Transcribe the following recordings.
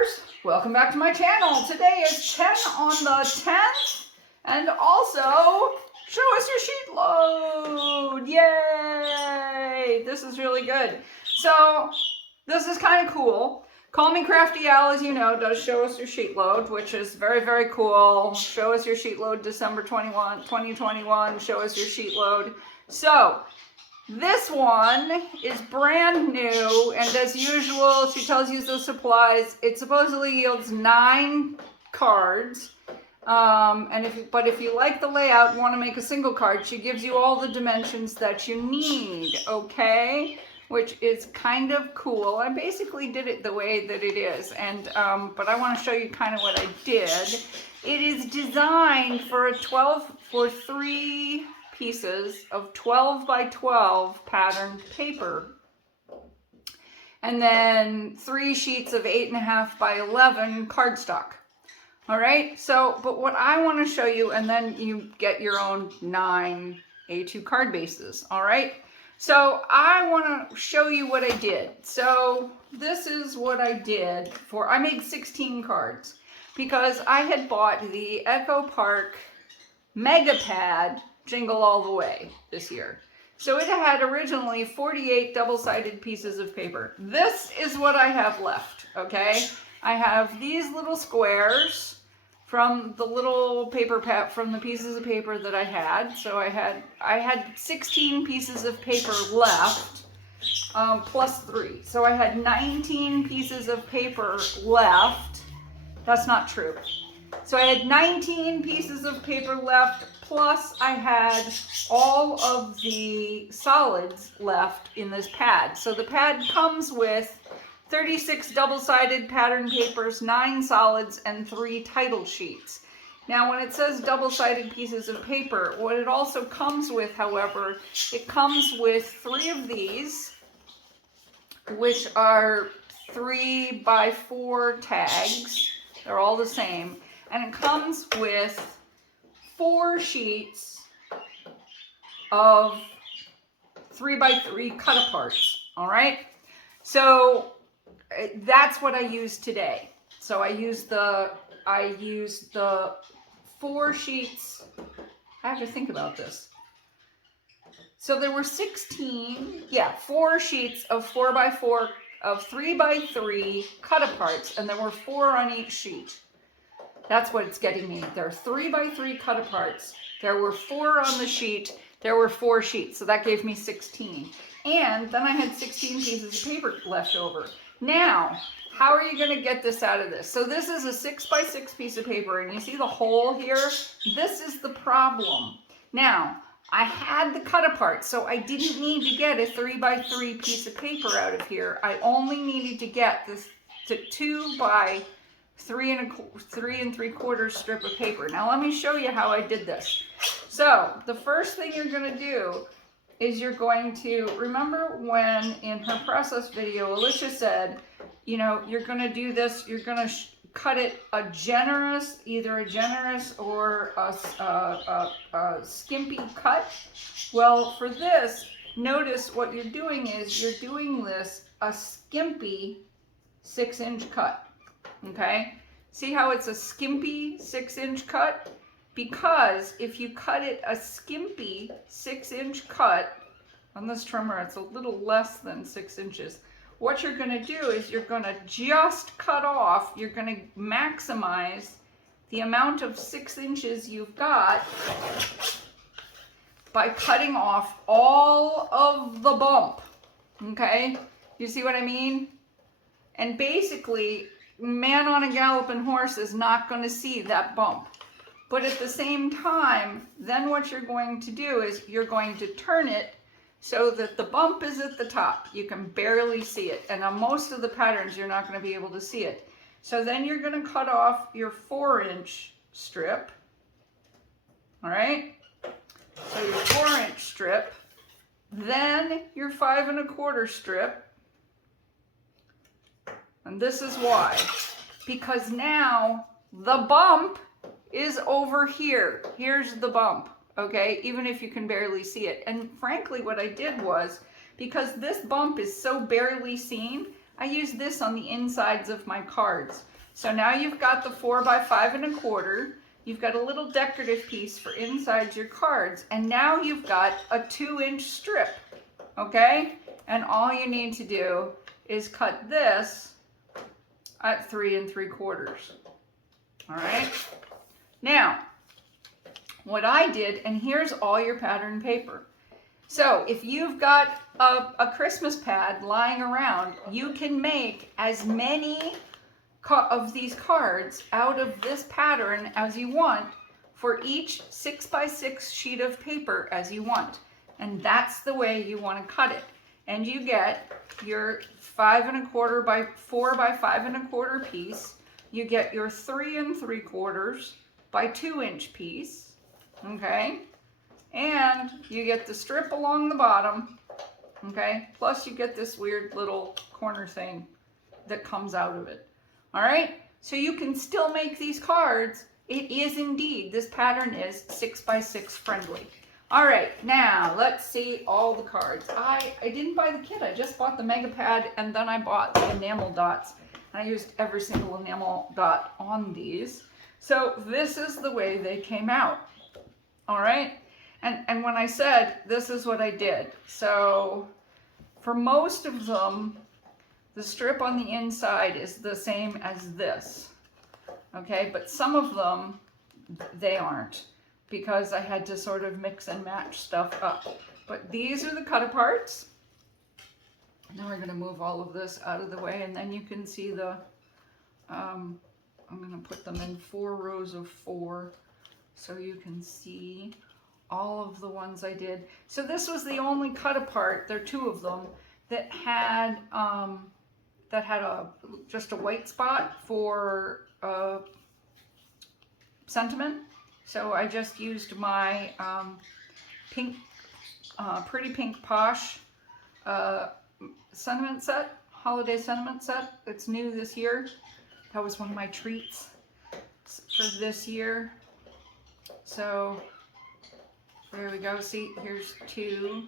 Crafters, welcome back to my channel. Today is 10 on the 10th, and also show us your Sheetload. Yay! This is really good. So this is kind of cool. Call me Crafty Al, as you know, does show us your Sheetload, which is very, very cool. Show us your Sheetload December 2021. Show us your Sheetload. So this one is brand new, and as usual, she tells you the supplies. It supposedly yields 9 cards. But if you like the layout and want to make a single card, she gives you all the dimensions that you need, okay? Which is kind of cool. I basically did it the way that it is, and but I want to show you kind of what I did. It is designed for 3 pieces of 12 by 12 patterned paper, and then 3 sheets of 8.5 by 11 cardstock. All right, so but what I want to show you, and then you get your own 9 A2 card bases. All right, so I want to show you what I did. So this is what I did I made 16 cards because I had bought the Echo Park Mega Pad Jingle All the Way this year. So it had originally 48 double-sided pieces of paper. This is what I have left, okay? I have these little squares from the little paper from the pieces of paper that I had. So I had 16 pieces of paper left, plus 3. So I had 19 pieces of paper left. That's not true. So I had 19 pieces of paper left, plus I had all of the solids left in this pad. So the pad comes with 36 double-sided pattern papers, 9 solids, and 3 title sheets. Now, when it says double-sided pieces of paper, what it also comes with, however, it comes with 3 of these, which are 3 by 4 tags. They're all the same. And it comes with 4 sheets of 3 by 3 cut-aparts. All right? So that's what I used today. So I used the 4 sheets. I have to think about this. So there were 4 sheets of 4 by 4 of 3 by 3 cut-aparts, and there were 4 on each sheet. That's what it's getting me. There are 3 by 3 cut-aparts. There were 4 on the sheet. There were 4 sheets, so that gave me 16. And then I had 16 pieces of paper left over. Now, how are you going to get this out of this? So this is a 6 by 6 piece of paper, and you see the hole here? This is the problem. Now, I had the cut-apart, so I didn't need to get a 3 by 3 piece of paper out of here. I only needed to get this 2 by 3 3/4 strip of paper. Now let me show you how I did this. So the first thing you're going to do is you're going to remember when in her process video Alicia said, you know, you're going to do this, you're going to cut it either a generous or a skimpy cut. Well, for this, notice what you're doing is you're doing this a skimpy 6-inch cut. Okay, see how it's a skimpy 6-inch cut? Because if you cut it a skimpy 6-inch cut, on this trimmer it's a little less than 6 inches. What you're going to do is you're going to just cut off, you're going to maximize the amount of 6 inches you've got by cutting off all of the bump. Okay, you see what I mean? And basically, man on a galloping horse is not going to see that bump. But at the same time, then what you're going to do is you're going to turn it so that the bump is at the top. You can barely see it. And on most of the patterns, you're not going to be able to see it. So then you're going to cut off your 4-inch strip. All right? So your 4-inch strip. Then your 5 1/4 strip. And this is why. Because now the bump is over here. Here's the bump, okay? Even if you can barely see it. And frankly, what I did was, because this bump is so barely seen, I used this on the insides of my cards. So now you've got the 4 by 5 1/4. You've got a little decorative piece for inside your cards. And now you've got a 2-inch strip, okay? And all you need to do is cut this at 3 3/4. All right? Now, what I did, and here's all your pattern paper. So if you've got a Christmas pad lying around, you can make as many of these cards out of this pattern as you want for each 6 by 6 sheet of paper as you want. And that's the way you want to cut it. And you get your 5 1/4 by 4 by 5 1/4 piece. You get your 3 3/4 by 2-inch piece, okay? And you get the strip along the bottom, okay? Plus you get this weird little corner thing that comes out of it. All right, so you can still make these cards. It is indeed, this pattern is 6 by 6 friendly. All right, now let's see all the cards. I didn't buy the kit, I just bought the mega pad and then I bought the enamel dots. And I used every single enamel dot on these. So this is the way they came out. All right, and when I said this is what I did. So for most of them, the strip on the inside is the same as this, okay? But some of them, they aren't, because I had to sort of mix and match stuff up. But these are the cutaparts. Now we're gonna move all of this out of the way, and then you can see the, I'm gonna put them in 4 rows of 4, so you can see all of the ones I did. So this was the only cutapart, there are 2 of them, that had just a white spot for sentiment. So I just used my pink, Pretty Pink Posh sentiment set, holiday sentiment set. It's new this year. That was one of my treats for this year. So there we go. See, here's 2.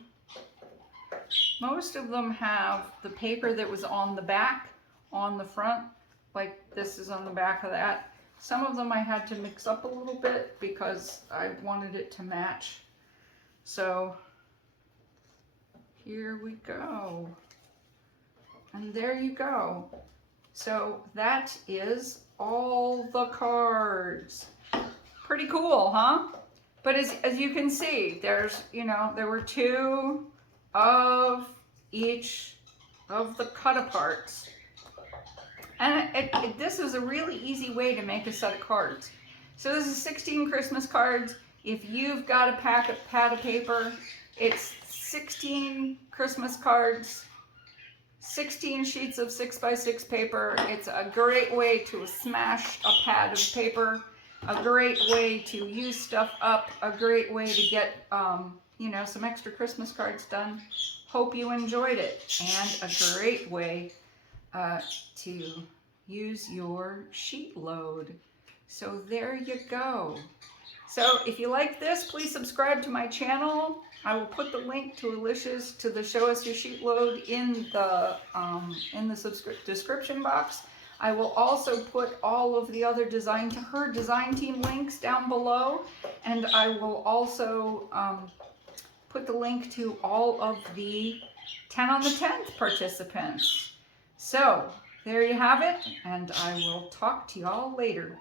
Most of them have the paper that was on the back, on the front, like this is on the back of that. Some of them I had to mix up a little bit because I wanted it to match. So here we go. And there you go. So that is all the cards. Pretty cool, huh? But as you can see, there's, you know, there were 2 of each of the cutaparts. And this is a really easy way to make a set of cards. So this is 16 Christmas cards. If you've got a pad of paper, it's 16 Christmas cards, 16 sheets of 6 by 6 paper. It's a great way to smash a pad of paper, a great way to use stuff up, a great way to get, you know, some extra Christmas cards done. Hope you enjoyed it, and a great way to use your sheet load. So there you go. So if you like this, please subscribe to my channel. I will put the link to Alicia's, to the Show Us Your Sheet Load in the description box. I will also put all of the other her design team links down below, and I will also put the link to all of the 10 on the 10th participants. So there you have it, and I will talk to y'all later.